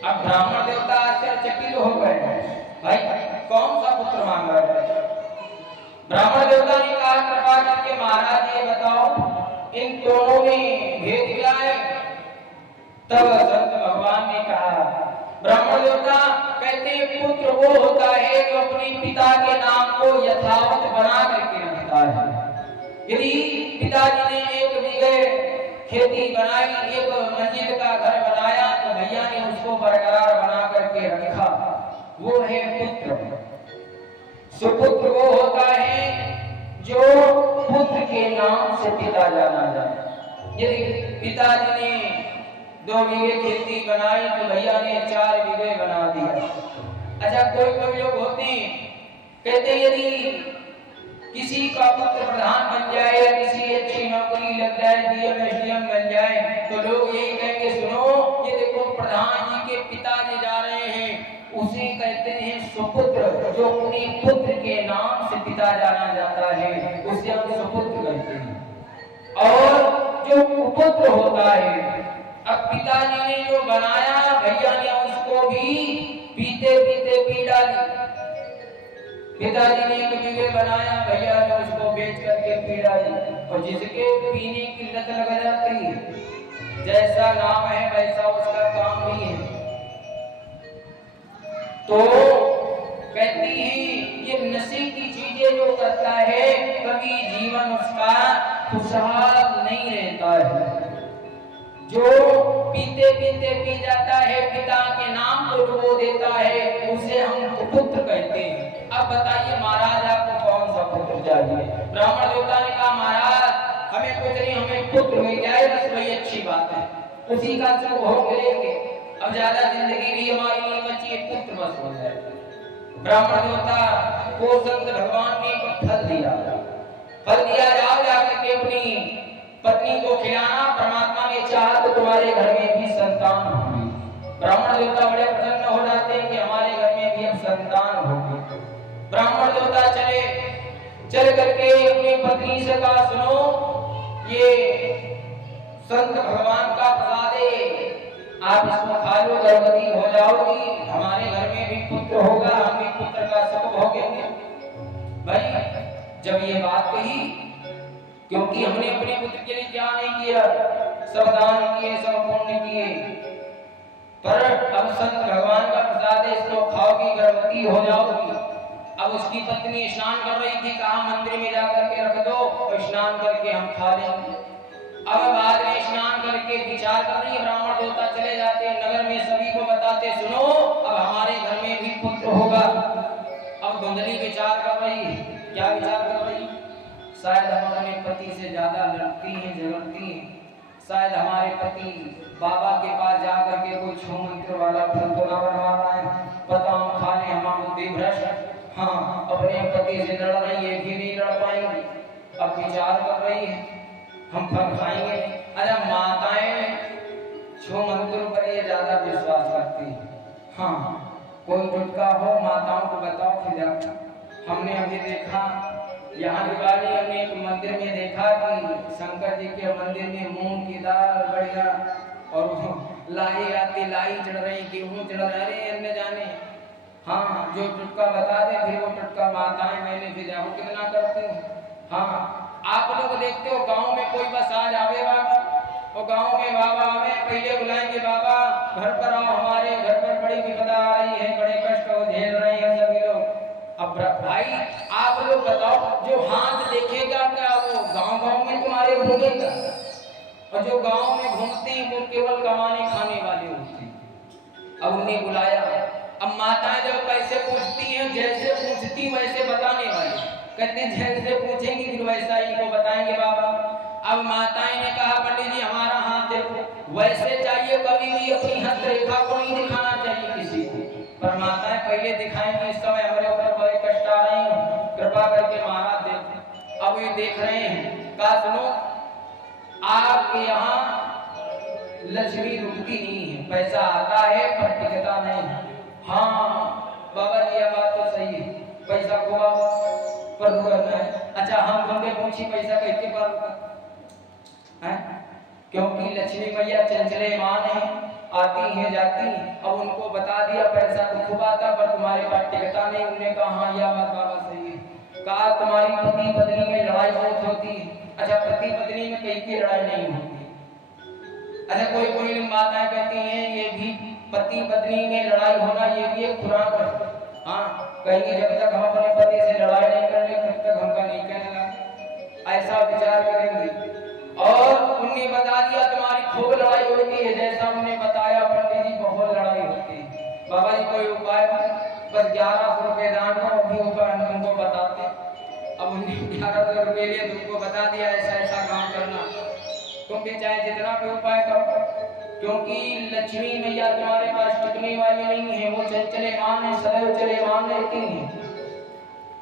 अब ब्राह्मण देवता आश्चर्यचकित हो गए, भाई कौन सा पुत्र मांग रहे थे? ब्राह्मण देवता ने कहा कृपा करके महाराज ये बताओ इन दोनों में भेद क्या है? तब संत भगवान ने कहा, ब्राह्मण देवता कहते हैं पुत्र वो होता है जो अपने पिता के नाम को यथावत बना करके रखता है। यदि पिताजी ने एक बीघे खेती बनाई, एक मंजिल का घर बनाया, तो भैया ने उसको बरकरार बना करके रखा, वो है पुत्र। सुपुत्र वो होता है जो पुत्र के नाम से पिता जाना जाए। यदि पिताजी ने 2 बीघे खेती बनाई तो भैया ने 4 बीघे बना दिया। अच्छा, कोई लोग होते हैं कहते यदि किसी का पुत्र प्रधान बन जाए, किसी अच्छी नौकरी लग जाए, डीएम एसडीएम बन जाए, तो लोग यही कहेंगे सुनो ये देखो प्रधान जी के पिताजी जा रहे हैं, उसे कहते हैं सुपुत्र। जो अपने पुत्र के नाम से पिता जाना जाता है उसे हम सुपुत्र कहते हैं। और जो कुपुत्र होता है, अब पिताजी ने जो बनाया भैया ने उसको भी पीते पीते पी डाली। पिताजी ने एक बीघे बनाया, भैया ने उसको बेच करके पी डाली। और जिसके पीने की लत लग जाती है, जैसा नाम है वैसा उसका काम भी है। तो कहती है ये नशे की चीजें जो करता है कभी जीवन उसका खुशहाल नहीं रहता है। जो पीते पीते पी जाता है, पिता के नाम को डुबो देता है, उसे हम कुपुत्र कहते हैं। अब बताइए महाराज आपको कौन सा पुत्र चाहिए? ब्राह्मण देवता ने कहा महाराज हमें कुछ नहीं, हमें पुत्र मिल जाए बस वही अच्छी बात है, उसी का सुख भोग लेंगे, अब ज्यादा जिंदगी भी हमारी नहीं बची है, पुत्र बस हो जाए। ब्राह्मण देवता को संत भगवान ने एक फल दिया, जाओ जाकर के अपनी पत्नी को खिलाना, परमात्मा ने चाहा तो तुम्हारे घर में भी संतान होगी। ब्राह्मण देवता बड़े प्रसन्न हो जाते हैं कि हमारे घर में भी अब संतान होगी। ब्राह्मण देवता चल करके अपनी पत्नी से कहा सुनो ये संत भगवान का प्रसाद है, आप इसको खा लो, गर्भवती हो जाओगी, हमारे घर में भी पुत्र होगा, हम भी पुत्र का सुख भोगेंगे। भाई जब ये बात कही, क्योंकि हमने अपने पुत्र के लिए क्या नहीं किया, सब दान किए, सब पुण्य किए, पर अब संत भगवान का प्रसाद है, इसको खाओगी, गर्भवती हो जाओगी। अब उसकी पत्नी स्नान कर रही थी, कहा मंदिर में जाकर के रख दो और स्नान करके हम खा लेंगे। अब बाद में स्नान करके विचार कर रही है, ब्राह्मण देवता चले जाते नगर में, सभी को बताते सुनो अब हमारे घर में भी पुत्र होगा। अब धुंधली विचार कर रही है, क्या विचार कर रही है? शायद हम अपने पति से ज्यादा लड़ती हैं, झगड़ती हैं, शायद हमारे पति बाबा के पास जाकर के कोई छू मंत्र वाला फल तो ना बनवा रहा है, पता हम खा लें, हमारा बुद्धि भ्रष्ट, हाँ अपने पति से लड़ रही है कि नहीं लड़ पाएंगी। अब विचार कर रही है हम फल खाएंगे नहीं। अरे माताएं छू मंत्र पर ये ज्यादा विश्वास करती है। हाँ कोई टुटका हो माताओं को बताओ खिला। हमने अभी देखा यहाँ दिवाली, हमने एक मंदिर में देखा कि शंकर जी के मंदिर में मूंग की दाल बढ़िया और लाई आती, लाई चढ़ रही, गेहूं चढ़ रहे, अन्य जाने। हाँ जो टुटका बता दे फिर वो टुटका माताएं मैंने फिर जाओ कितना करती हैं। हाँ आप लोग देखते हो गांव में कोई बस आज आवे बाबा, और गांव में बाबा आवे पहले बुलाएंगे बाबा घर पर आओ, हमारे घर पर बड़ी विपदा आ रही है, बड़े कष्ट झेल रहे हैं सभी लोग। अब भाई आप लोग बताओ जो हाथ देखेगा क्या वो गांव में तुम्हारे घूमेगा, और जो गांव में घूमते हैं वो केवल कमाने खाने वाले होते हैं। अब उन्हें बुलाया, अब माताएं जब कैसे पूछती हैं, जैसे पूछती वैसे बताने वाली, कहते हैं जैसे पूछेंगी फिर वैसा इनको बताएंगे बाबा। अब माताएं ने कहा पंडित जी हमारा हाथ देखो, वैसे चाहिए, कभी भी अपनी हस्तरेखा को नहीं दिखाना चाहिए किसी को, पर माताएं पहले दिखाएंगे, इस समय हमारे ऊपर बड़े कष्ट आ रहे हैं, कृपा करके महाराज देखो। अब ये देख रहे हैं, कहा सुनो आपके यहाँ लक्ष्मी रुकती नहीं है, पैसा आता है पर टिकता नहीं है। हाँ बाबा जी ये बात तो सही है, पैसा खुआ पर रुकना है। अच्छा हम तुमसे पूछी पैसा कैसे पर रुका है? क्योंकि लक्ष्मी मैया चंचले मान है, आती हैं जाती। अब उनको बता दिया पैसा तो खूब आता पर तुम्हारे पास टिकता नहीं। उन्होंने कहा हाँ यह बात बाबा सही है। कहा तुम्हारी पति पत्नी में लड़ाई बहुत होती है। अच्छा पति पत्नी में कहीं की लड़ाई नहीं होती। अच्छा कोई कोई माताएं कहती हैं ये भी पति पत्नी में लड़ाई होना ये भी एक खुराक है। हाँ कहेंगे जब तक हम अपने पति से लड़ाई नहीं कर ले तब तक हमका नहीं कहने लगा, ऐसा विचार करेंगे। और उन्होंने बता दिया तुम्हारी खूब लड़ाई होती है। जैसा उन्होंने बताया पंडित जी बहुत लड़ाई होती है। बाबा जी कोई उपाय बस 1100 रुपये दान दो अभी ऊपर हम तुमको बताते। अब उन्होंने 1100 रुपये लिए तुमको बता दिया ऐसा ऐसा काम करना। तुम भी चाहे जितना भी उपाय करो क्योंकि लक्ष्मी मैया तुम्हारे पास टिकने वाली नहीं है। वो चंचले मान है सदैव चले मान रहती है।